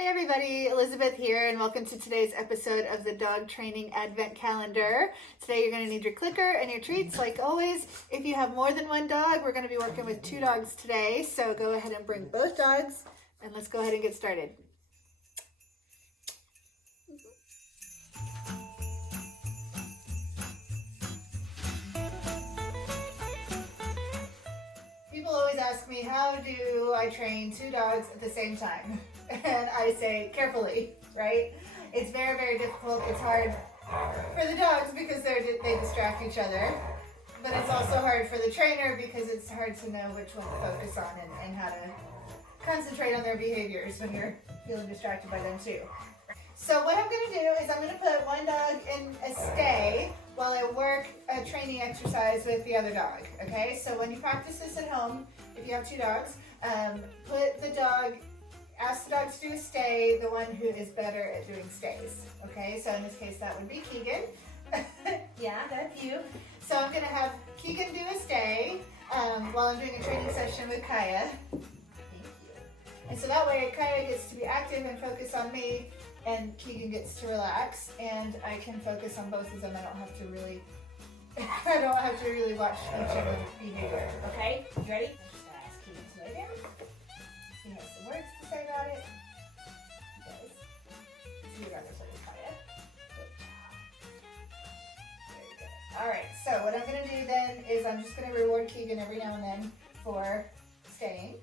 Hey everybody, Elizabeth here, and welcome to today's episode of the Dog Training Advent Calendar. Today you're going to need your clicker and your treats, like always. If you have more than one dog, we're going to be working with 2 dogs today, so go ahead and bring both dogs, and let's go ahead and get started. People always ask me, how do I train 2 dogs at the same time? And I say, carefully, right? It's very, very difficult. It's hard for the dogs because they distract each other. But it's also hard for the trainer because it's hard to know which one to focus on and how to concentrate on their behaviors when you're feeling distracted by them too. So what I'm going to do is I'm going to put one dog in a stay while I work a training exercise with the other dog, okay? So when you practice this at home, if you have 2 dogs, ask the dog to do a stay, the one who is better at doing stays, okay? So in this case, that would be Keegan. Yeah, that's you. So I'm going to have Keegan do a stay while I'm doing a training session with Kaya. Thank you. And so that way, Kaya gets to be active and focus on me, and Keegan gets to relax, and I can focus on both of them. I don't have to really watch each other's behavior. Okay, you ready? I'm just gonna ask Keegan to lay down. He has some words to say about it. He does. So you'd rather play with Kaya. Good job. Very good. Alright, so what I'm gonna do then is I'm just gonna reward Keegan every now and then for staying.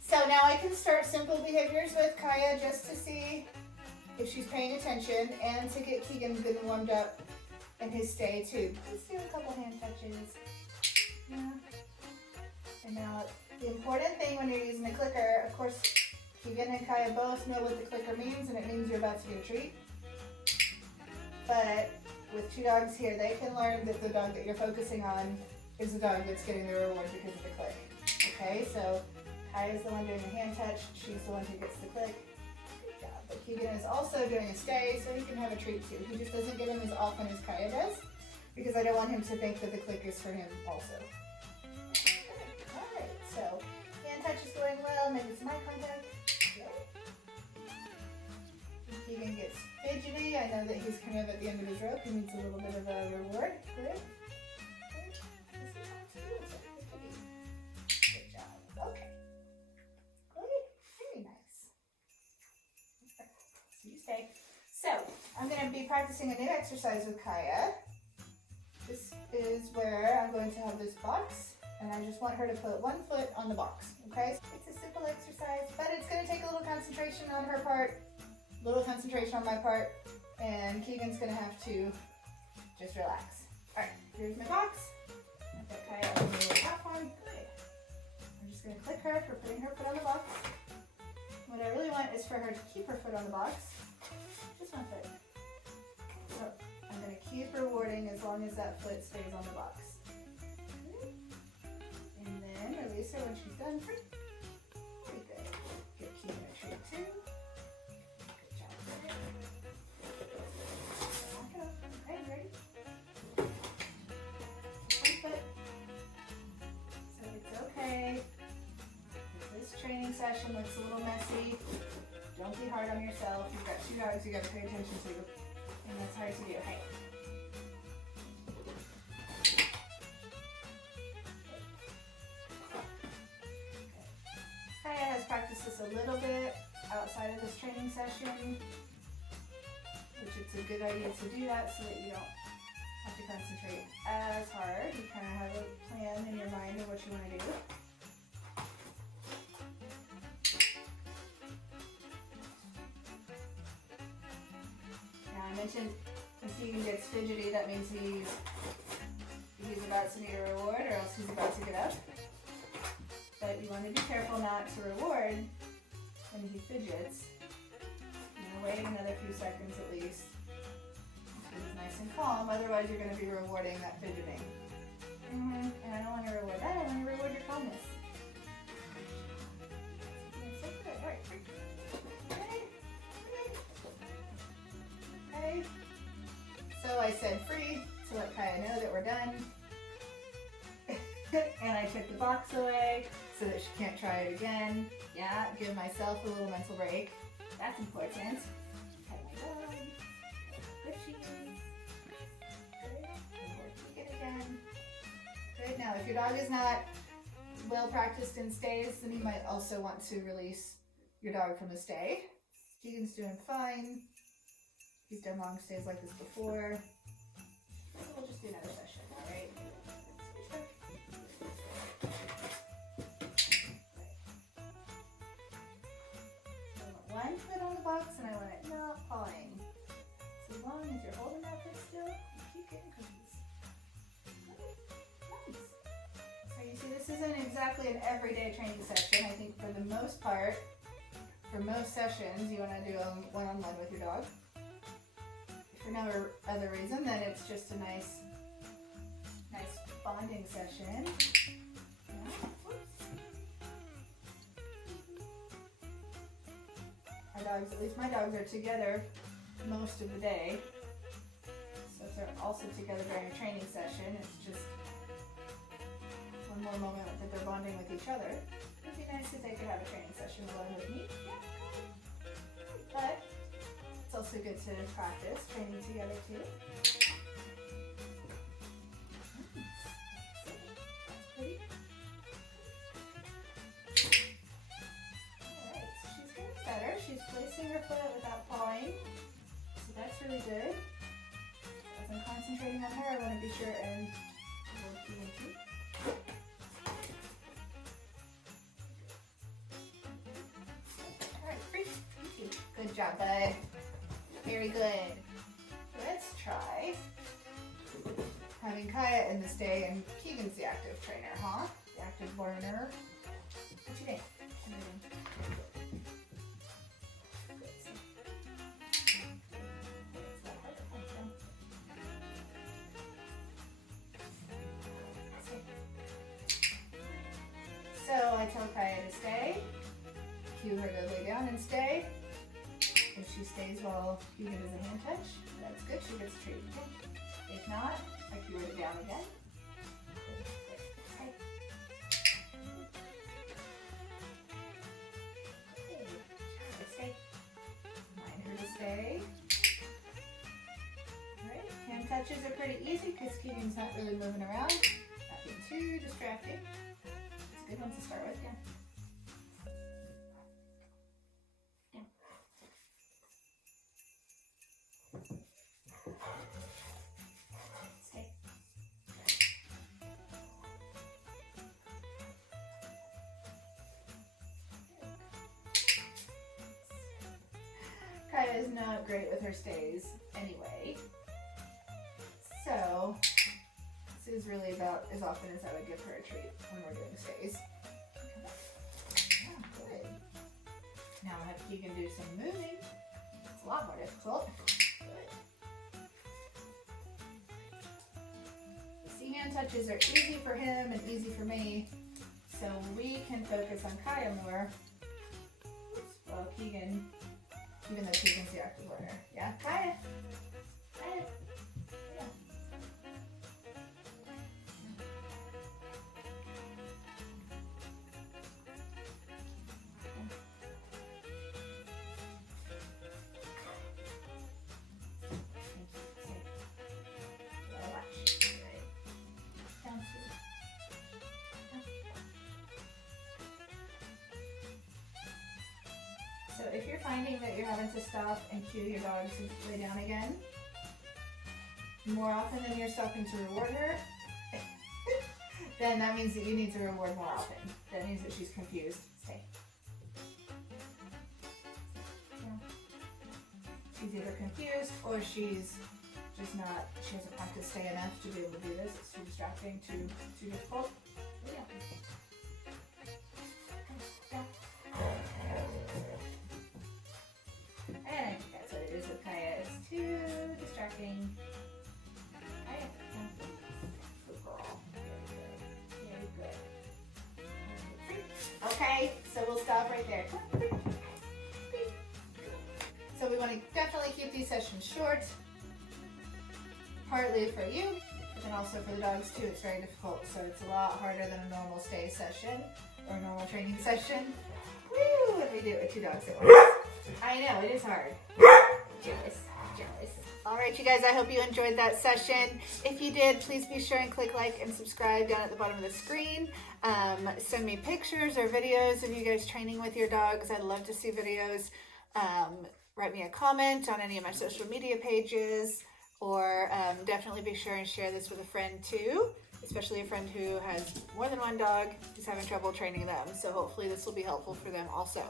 So now I can start simple behaviors with Kaya just to see if she's paying attention and to get Keegan good and warmed up in his stay too. Let's do a couple hand touches. Yeah. And now the important thing when you're using the clicker, of course, Keegan and Kaya both know what the clicker means, and it means you're about to get a treat. But with 2 dogs here, they can learn that the dog that you're focusing on is the dog that's getting the reward because of the click. Okay, so Kaya's the one doing the hand touch, she's the one who gets the click. Good job. But Keegan is also doing a stay, so he can have a treat too. He just doesn't get him as often as Kaya does, because I don't want him to think that the click is for him also. Alright, so hand touch is going well, maybe some eye contact. Good. Keegan gets fidgety. I know that he's kind of at the end of his rope. He needs a little bit of a reward. Good. Good job. Okay. Very nice. Okay. So you stay. So I'm going to be practicing a new exercise with Kaya. This is where I'm going to have this box, and I just want her to put 1 foot on the box. Okay? It's a simple exercise, but it's going to take a little concentration on her part, a little concentration on my part, and Keegan's going to have to just relax. All right, here's my box. I've got Kaya on the little platform. Good. I'm just going to click her for putting her foot on the box. What I really want is for her to keep her foot on the box. Just 1 foot. So I'm going to keep rewarding as long as that foot stays on the box. And then release her when she's done. Very good. Give Keegan a treat too. Good job. Back up. Okay, ready? 1 foot. So it's okay. This training session looks a little messy. Don't be hard on yourself. You've got 2 dogs you got to pay attention to, and that's hard to do. Hey. Kaya has practiced this a little bit outside of this training session, which it's a good idea to do that so that you don't have to concentrate as hard. You kind of have a plan in your mind of what you want to do. I mentioned when Keegan gets fidgety, that means he's about to need a reward, or else he's about to get up. But you want to be careful not to reward when he fidgets. Wait another few seconds at least. So he's nice and calm, otherwise you're going to be rewarding that fidgeting. And I don't want to reward that, I want to reward your calmness. So good. All right. Okay. So I said free to let Kaya know that we're done. And I took the box away so that she can't try it again. Yeah, give myself a little mental break. That's important. Pet my dog. Good she is. Good. Keegan again. Good. Now, if your dog is not well practiced in stays, then you might also want to release your dog from the stay. Keegan's doing fine. He's done long stays like this before. So we'll just do another session, all right? So I want one foot on the box and I want it not pawing. So as long as you're holding that foot still, you keep getting cookies. Nice. So you see, this isn't exactly an everyday training session. I think for the most part, for most sessions, you want to do a one-on-one with your dog. For no other reason, then it's just a nice bonding session. Yeah. Our dogs, at least my dogs, are together most of the day. So if they're also together during a training session, it's just one more moment that they're bonding with each other. It'd be nice if they could have a training session alone with me. Yeah. But it's also good to practice training together too. Pretty. Alright, so she's getting better. She's placing her foot without pawing. So that's really good. As I'm concentrating on her, I want to be sure and work Keegan too. Alright, free. Good job, bud. Very good. Let's try having Kaya in the stay and Keegan's the active trainer, huh? The active learner. What you think? So I tell Kaya to stay. Cue her to lay down and stay. If she stays while Keegan does a hand touch, that's good, she gets a treat. Okay. If not, I cue her down again. Okay. Stay. Remind her to stay. Alright, hand touches are pretty easy because Keegan's not really moving around. Not being too distracting. It's a good one to start with, yeah. Kaya is not great with her stays anyway, so this is really about as often as I would give her a treat when we're doing stays. Yeah, good. Now I'll have Keegan do some moving. It's a lot more difficult. Good. The hand touches are easy for him and easy for me, so we can focus on Kaya more. Well, Keegan, even though Keegan's the active learner. Yeah, Kaya. Kaya. Yeah. So if you're finding that you're having to stop and cue your dog to lay down again, more often than you're stopping to reward her, then that means that you need to reward more often. That means that she's confused. Stay. Yeah. She's either confused or she's just not, she hasn't practiced stay enough to be able to do this. It's too distracting, too difficult. Yeah. And I think that's what it is with Kaya. It's too distracting. Kaya, good girl. Very good. Very good. Okay, so we'll stop right there. So we want to definitely keep these sessions short. Partly for you, but then also for the dogs too. It's very difficult, so it's a lot harder than a normal stay session our normal training session. Woo! Let me do it with 2 dogs at once. I know, it is hard. Jealous. All right, you guys, I hope you enjoyed that session. If you did, please be sure and click like and subscribe down at the bottom of the screen. Send me pictures or videos of you guys training with your dogs. I'd love to see videos. Write me a comment on any of my social media pages, or definitely be sure and share this with a friend too, especially a friend who has more than 1 dog who's having trouble training them. So hopefully this will be helpful for them also.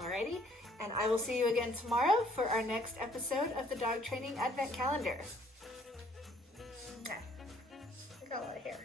Alrighty, and I will see you again tomorrow for our next episode of the Dog Training Advent Calendar. Okay, I got a lot of hair.